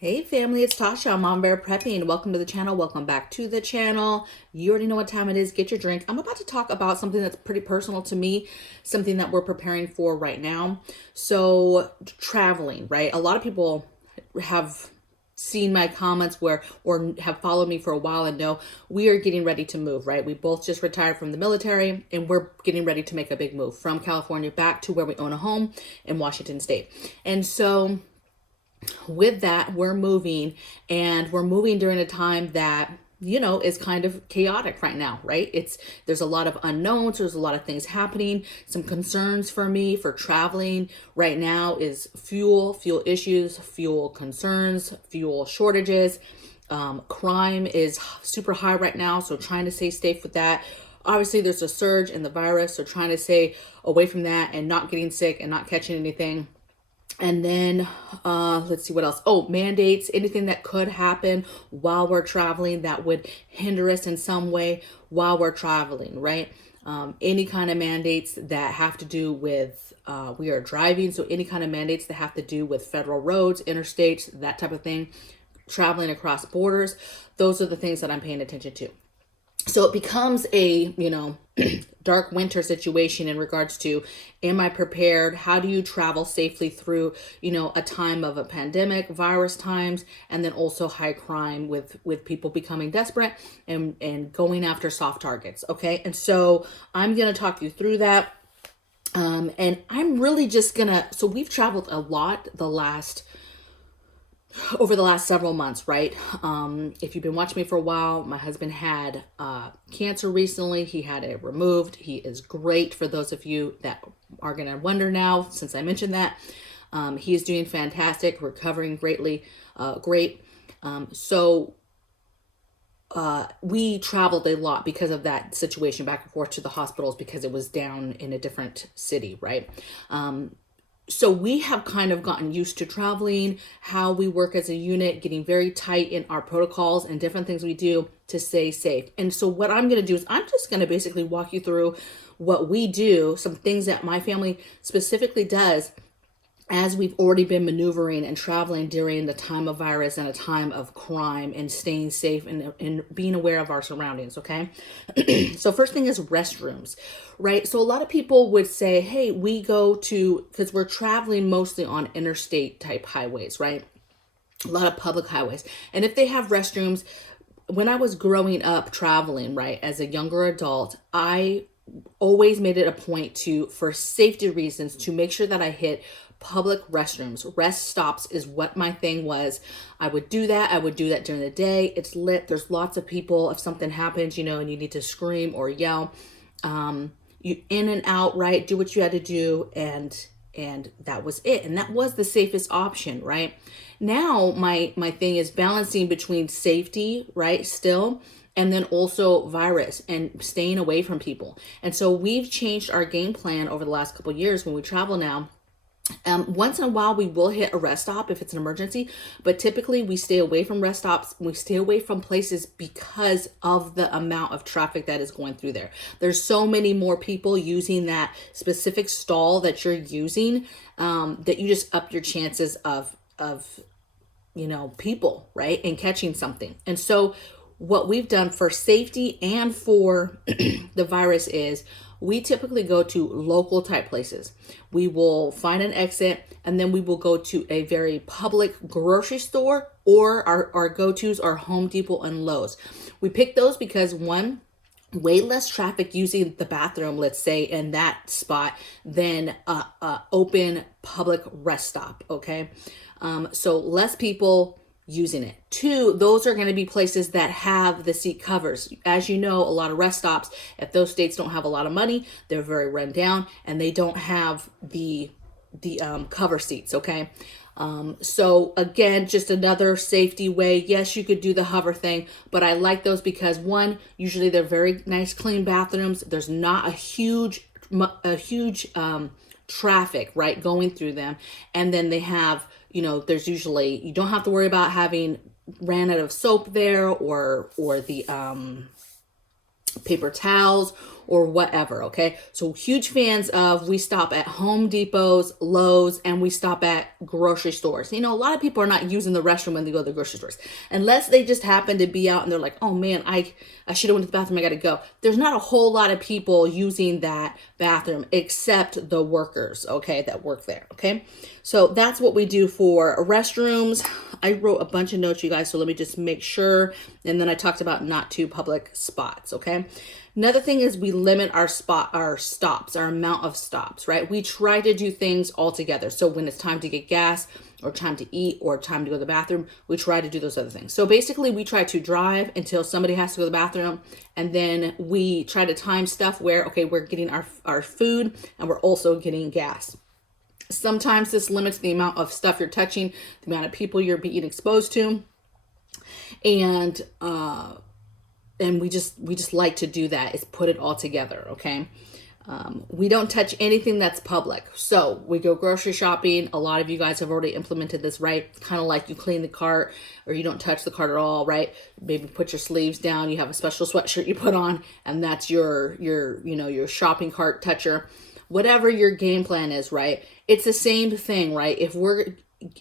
Hey family, it's Tasha. I'm Mom Bear Prepping. Welcome to the channel. Welcome back to the channel. You already know what time it is. Get your drink. I'm about to talk about something that's pretty personal to me, something that we're preparing for right now. So traveling, right? A lot of people have seen my comments where or have followed me for a while and know we are getting ready to move, right? We both just retired from the military and we're getting ready to make a big move from California back to where we own a home in Washington State. And so with that, we're moving, and we're moving during a time that is kind of chaotic right now, right? There's a lot of unknowns, there's a lot of things happening. Some concerns for me for traveling right now is fuel issues, fuel concerns, fuel shortages. Crime is super high right now, so trying to stay safe with that. Obviously there's a surge in the virus, so trying to stay away from that and not getting sick and not catching anything. And then let's see what else. Oh, mandates, anything that could happen while we're traveling that would hinder us in some way while we're traveling, right? Any kind of mandates that have to do with we are driving. So any kind of mandates that have to do with federal roads, interstates, that type of thing, traveling across borders. Those are the things that I'm paying attention to. So it becomes a, dark winter situation in regards to, am I prepared? How do you travel safely through, a time of a pandemic, virus times, and then also high crime with people becoming desperate and going after soft targets. Okay. And so I'm going to talk you through that. And I'm really just so we've traveled a lot over the last several months, right? If you've been watching me for a while, my husband had cancer recently. He had it removed. He is great. For those of you that are going to wonder now, since I mentioned that, he is doing fantastic, recovering greatly, great. So we traveled a lot because of that situation, back and forth to the hospitals because it was down in a different city, right? So we have kind of gotten used to traveling, how we work as a unit, getting very tight in our protocols and different things we do to stay safe. And so what I'm going to do is I'm just going to basically walk you through what we do, some things that my family specifically does as we've already been maneuvering and traveling during the time of virus and a time of crime and staying safe and being aware of our surroundings, okay? So first thing is restrooms, right? So a lot of people would say, hey, we go to, because we're traveling mostly on interstate type highways, right? A lot of public highways. And if they have restrooms, when I was growing up traveling, right, as a younger adult, I always made it a point to, for safety reasons, to make sure that I hit public restrooms. Rest stops is what my thing was. I would do that. I would do that during the day. It's lit. There's lots of people. If something happens, and you need to scream or yell, you in and out, right? Do what you had to do. And that was it. And that was the safest option, right? Now my thing is balancing between safety, right? Still, and then also virus and staying away from people. And so we've changed our game plan over the last couple of years when we travel now. Once in a while, we will hit a rest stop if it's an emergency, but typically we stay away from rest stops. We stay away from places because of the amount of traffic that is going through there. There's so many more people using that specific stall that you're using, that you just up your chances of people, right, and catching something. And so what we've done for safety and for the virus is we typically go to local type places. We will find an exit and then we will go to a very public grocery store, or our go-tos are Home Depot and Lowe's. We pick those because, one, way less traffic using the bathroom, let's say, in that spot than a open public rest stop, okay? So less people using it. Two, those are going to be places that have the seat covers. As you know, a lot of rest stops, if those states don't have a lot of money, they're very run down and they don't have the cover seats, okay? So again, just another safety way. Yes, you could do the hover thing, but I like those because, one, usually they're very nice, clean bathrooms. There's not a huge traffic, right, going through them. And then they have, there's usually, you don't have to worry about having ran out of soap there or the paper towels, or whatever, okay? So huge fans of, we stop at Home Depots, Lowe's, and we stop at grocery stores. You know, a lot of people are not using the restroom when they go to the grocery stores. Unless they just happen to be out and they're like, oh man, I should have went to the bathroom, I gotta go. There's not a whole lot of people using that bathroom except the workers, okay, that work there, okay? So that's what we do for restrooms. I wrote a bunch of notes, you guys, so let me just make sure. And then I talked about not too public spots, okay? Another thing is we limit our stops, our amount of stops, right? We try to do things all together. So when it's time to get gas or time to eat or time to go to the bathroom, we try to do those other things. So basically we try to drive until somebody has to go to the bathroom, and then we try to time stuff where, okay, we're getting our food and we're also getting gas. Sometimes this limits the amount of stuff you're touching, the amount of people you're being exposed to. And we just like to do that, is put it all together, okay? We don't touch anything that's public. So we go grocery shopping. A lot of you guys have already implemented this, right? Kind of like you clean the cart, or you don't touch the cart at all, right? Maybe put your sleeves down. You have a special sweatshirt you put on, and that's your shopping cart toucher. Whatever your game plan is, right? It's the same thing, right? If we're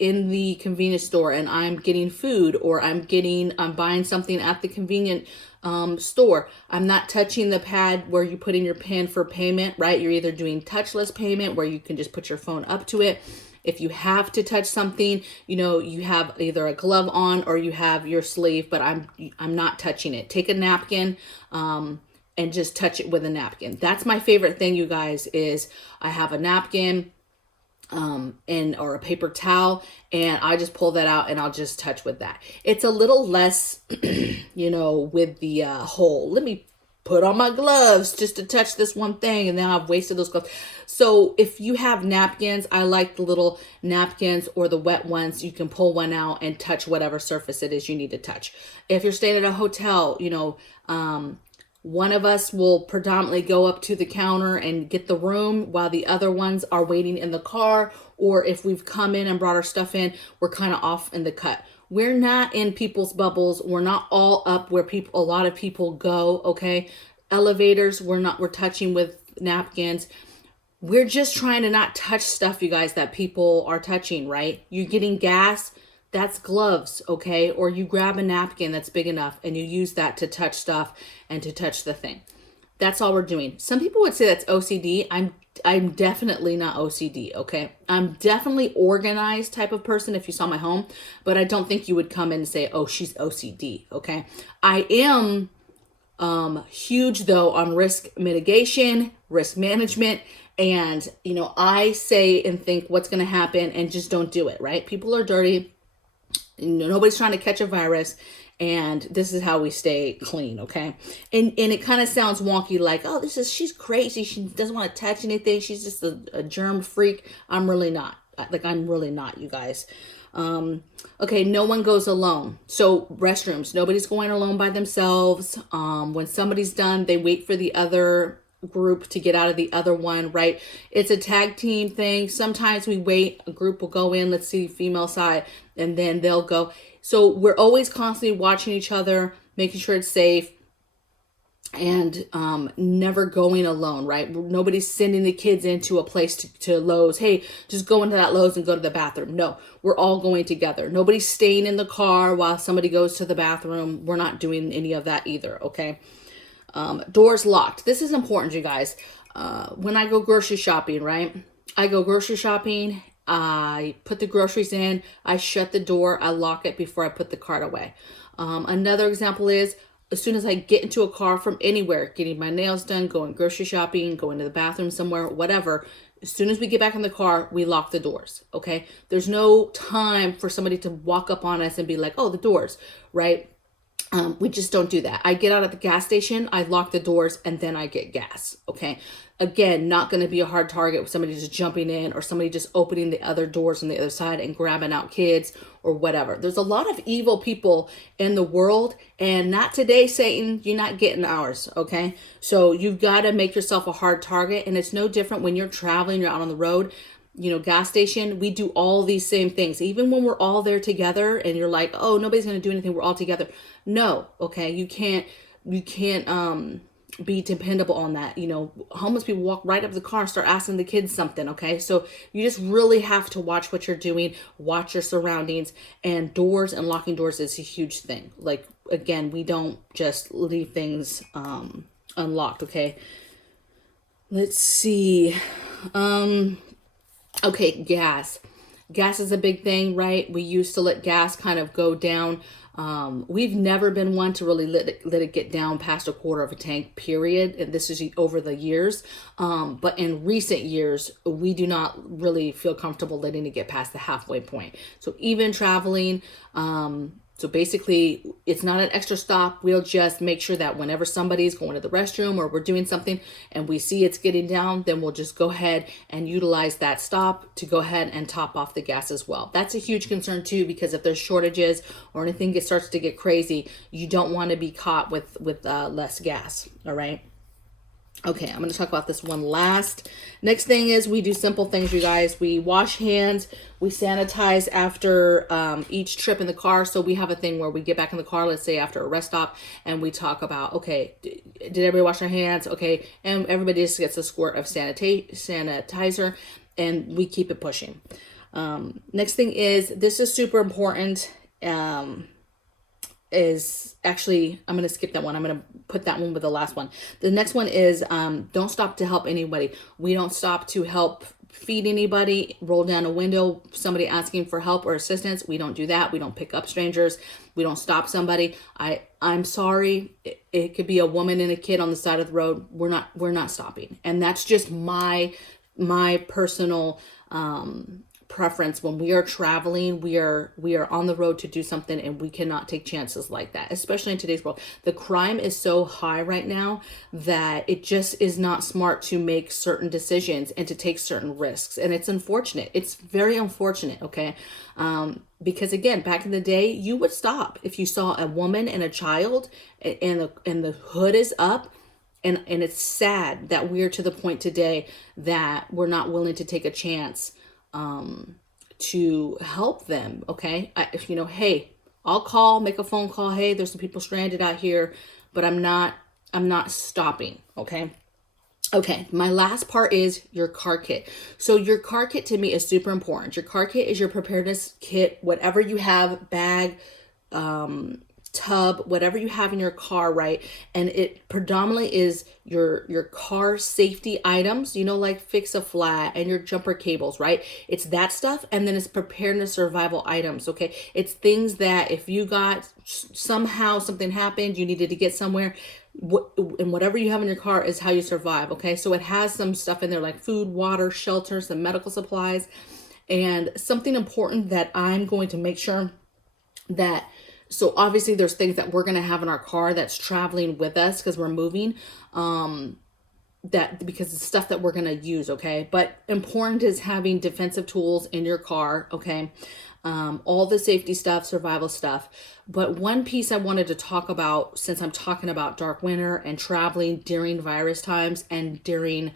in the convenience store and I'm getting food, or I'm buying something at the convenient store, I'm not touching the pad where you put in your PIN for payment, right? You're either doing touchless payment where you can just put your phone up to it. If you have to touch something, you have either a glove on or you have your sleeve, but I'm not touching it. Take a napkin, and just touch it with a napkin. That's my favorite thing, you guys, is I have a napkin or a paper towel, and I just pull that out and I'll just touch with that. It's a little less, with the whole, let me put on my gloves just to touch this one thing, and then I've wasted those gloves. So if you have napkins, I like the little napkins or the wet ones. You can pull one out and touch whatever surface it is you need to touch. If you're staying at a hotel, one of us will predominantly go up to the counter and get the room while the other ones are waiting in the car. Or if we've come in and brought our stuff in, we're kind of off in the cut. We're not in people's bubbles. We're not all up where a lot of people go, okay? Elevators, we're touching with napkins. We're just trying to not touch stuff, you guys, that people are touching, right? You're getting gas, that's gloves, okay? Or you grab a napkin that's big enough and you use that to touch stuff and to touch the thing. That's all we're doing. Some people would say that's OCD. I'm definitely not OCD, okay? I'm definitely organized type of person if you saw my home, but I don't think you would come in and say, oh, she's OCD, okay? I am huge though on risk mitigation, risk management, and I say and think what's going to happen and just don't do it, right? People are dirty. Nobody's trying to catch a virus, and this is how we stay clean, okay? And it kind of sounds wonky, like, oh, she's crazy. She doesn't want to touch anything. She's just a germ freak. I'm really not. I'm really not, you guys. Okay, no one goes alone. So restrooms, nobody's going alone by themselves. When somebody's done, they wait for the other group to get out of the other one, right? It's a tag team thing. Sometimes we wait, a group will go in, let's see, female side, and then they'll go. So we're always constantly watching each other, making sure it's safe, and never going alone, right? Nobody's sending the kids into a place to Lowe's. Hey, just go into that Lowe's and go to the bathroom. No, we're all going together. Nobody's staying in the car while somebody goes to the bathroom. We're not doing any of that either, okay? Doors locked. This is important, you guys. When I go grocery shopping, right? I go grocery shopping. I put the groceries in. I shut the door. I lock it before I put the cart away. Another example is as soon as I get into a car from anywhere, getting my nails done, going grocery shopping, going to the bathroom somewhere, whatever. As soon as we get back in the car, we lock the doors, okay? There's no time for somebody to walk up on us and be like, oh, the doors, right? We just don't do that. I get out at the gas station, I lock the doors, and then I get gas, okay? Again, not going to be a hard target with somebody just jumping in or somebody just opening the other doors on the other side and grabbing out kids or whatever. There's a lot of evil people in the world, and not today, Satan. You're not getting ours, okay? So you've got to make yourself a hard target, and it's no different when you're traveling, you're out on the road. Gas station, we do all these same things. Even when we're all there together and you're like, oh, nobody's going to do anything, we're all together. No, okay, you can't be dependable on that. You know, homeless people walk right up to the car and start asking the kids something. Okay. So you just really have to watch what you're doing, watch your surroundings, and doors and locking doors is a huge thing. Like, again, we don't just leave things unlocked. Okay. Let's see. Okay. Gas is a big thing, right? We used to let gas kind of go down. We've never been one to really let it get down past a quarter of a tank, period. And this is over the years. But in recent years, we do not really feel comfortable letting it get past the halfway point. So even traveling, so basically, it's not an extra stop. We'll just make sure that whenever somebody's going to the restroom or we're doing something and we see it's getting down, then we'll just go ahead and utilize that stop to go ahead and top off the gas as well. That's a huge concern too, because if there's shortages or anything starts to get crazy, you don't want to be caught with less gas. All right. Okay, I'm going to talk about this one last. Next thing is we do simple things, you guys. We wash hands. We sanitize after each trip in the car. So we have a thing where we get back in the car, let's say after a rest stop, and we talk about, okay, did everybody wash their hands? Okay, and everybody just gets a squirt of sanitizer, and we keep it pushing. Next thing is, this is super important. Is actually, I'm going to skip that one. I'm going to put that one with the last one. The next one is don't stop to help anybody. We don't stop to help feed anybody, roll down a window, somebody asking for help or assistance. We don't do that. We don't pick up strangers. We don't stop somebody. I'm sorry. It could be a woman and a kid on the side of the road. We're not stopping. And that's just my personal preference. When we are traveling, we are on the road to do something, and we cannot take chances like that, especially in today's world. The crime is so high right now that it just is not smart to make certain decisions and to take certain risks. And it's unfortunate. It's very unfortunate. Okay. Because again, back in the day, you would stop if you saw a woman and a child and the hood is up. And it's sad that we're to the point today that we're not willing to take a chance to help them. Okay. If you know, hey, I'll make a phone call. Hey, there's some people stranded out here, but I'm not stopping. Okay. Okay. My last part is your car kit. So your car kit to me is super important. Your car kit is your preparedness kit, whatever you have, bag, tub, whatever you have in your car, right? And it predominantly is your car safety items, you know, like fix a flat and your jumper cables, right? It's that stuff. And then it's preparedness survival items. Okay. It's things that if you got somehow something happened, you needed to get somewhere, and whatever you have in your car is how you survive. Okay. So it has some stuff in there like food, water, shelter, some medical supplies, and something important that I'm going to make sure that, so obviously there's things that we're going to have in our car that's traveling with us because we're moving, that because it's stuff that we're going to use. Okay. But important is having defensive tools in your car. Okay. All the safety stuff, survival stuff. But one piece I wanted to talk about, since I'm talking about dark winter and traveling during virus times and during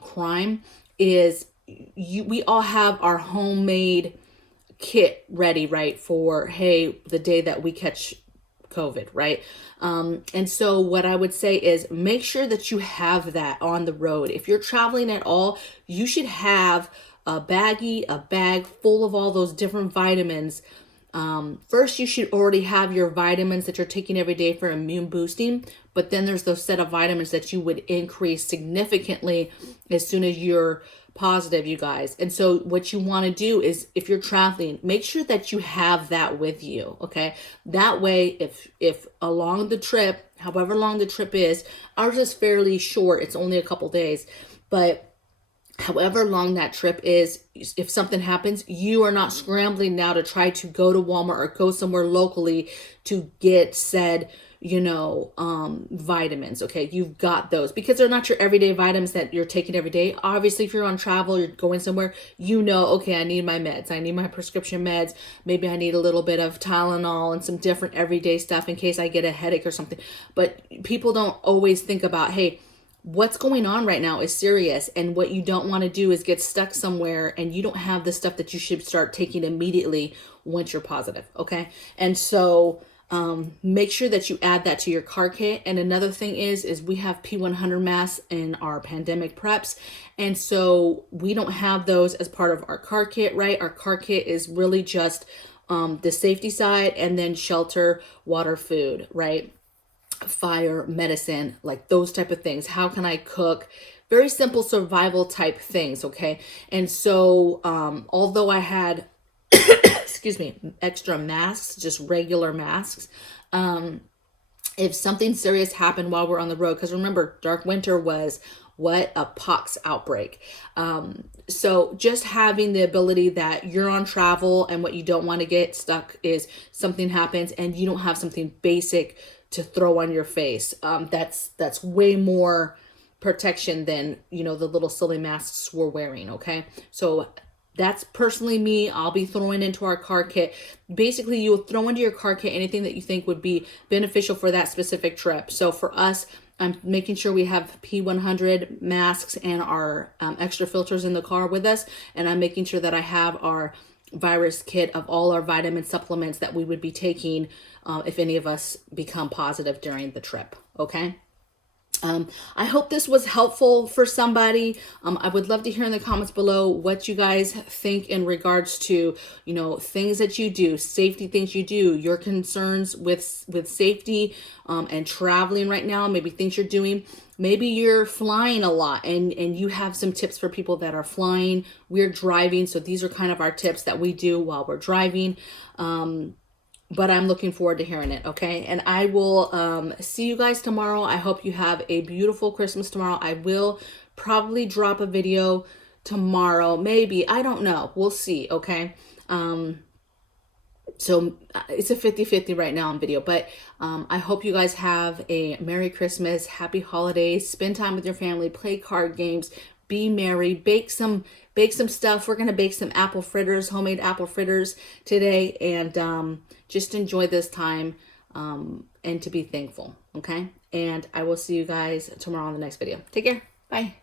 crime, is we all have our homemade kit ready, right? For, hey, the day that we catch COVID, right? And so what I would say is make sure that you have that on the road. If you're traveling at all, you should have a bag full of all those different vitamins. First, you should already have your vitamins that you're taking every day for immune boosting, but then there's those set of vitamins that you would increase significantly as soon as you're positive, you guys. And so what you want to do is, if you're traveling, make sure that you have that with you. Okay. That way, if along the trip, however long the trip is, ours is fairly short. It's only a couple days, but however long that trip is, if something happens, you are not scrambling now to try to go to Walmart or go somewhere locally to get said, vitamins. Okay. You've got those because they're not your everyday vitamins that you're taking every day. Obviously, if you're on travel, you're going somewhere, okay, I need my meds. I need my prescription meds. Maybe I need a little bit of Tylenol and some different everyday stuff in case I get a headache or something. But people don't always think about, hey, what's going on right now is serious. And what you don't want to do is get stuck somewhere and you don't have the stuff that you should start taking immediately once you're positive. Okay. And so, Make sure that you add that to your car kit. And another thing is we have P100 masks in our pandemic preps. And so we don't have those as part of our car kit, right? Our car kit is really just the safety side, and then shelter, water, food, right? Fire, medicine, like those type of things. How can I cook? Very simple survival type things, okay? And so although I had excuse me, extra masks, just regular masks. If something serious happened while we're on the road, because remember, dark winter was what? A pox outbreak. So just having the ability that you're on travel, and what you don't want to get stuck is something happens and you don't have something basic to throw on your face. That's way more protection than, you know, the little silly masks we're wearing, okay? So that's personally me. I'll be throwing into our car kit. Basically, you'll throw into your car kit anything that you think would be beneficial for that specific trip. So for us, I'm making sure we have P100 masks and our extra filters in the car with us. And I'm making sure that I have our virus kit of all our vitamin supplements that we would be taking if any of us become positive during the trip. Okay. I hope this was helpful for somebody. I would love to hear in the comments below what you guys think in regards to, you know, things that you do, safety things you do, your concerns with safety and traveling right now, maybe things you're doing. Maybe you're flying a lot and you have some tips for people that are flying. We're driving, so these are kind of our tips that we do while we're driving. But I'm looking forward to hearing it, okay? And I will see you guys tomorrow. I hope you have a beautiful Christmas tomorrow. I will probably drop a video tomorrow. Maybe. I don't know. We'll see, okay? So it's a 50-50 right now on video. But I hope you guys have a Merry Christmas, Happy Holidays. Spend time with your family. Play card games. Be merry. Bake some stuff. We're going to bake some apple fritters, homemade apple fritters today. And just enjoy this time and to be thankful, okay? And I will see you guys tomorrow on the next video. Take care. Bye.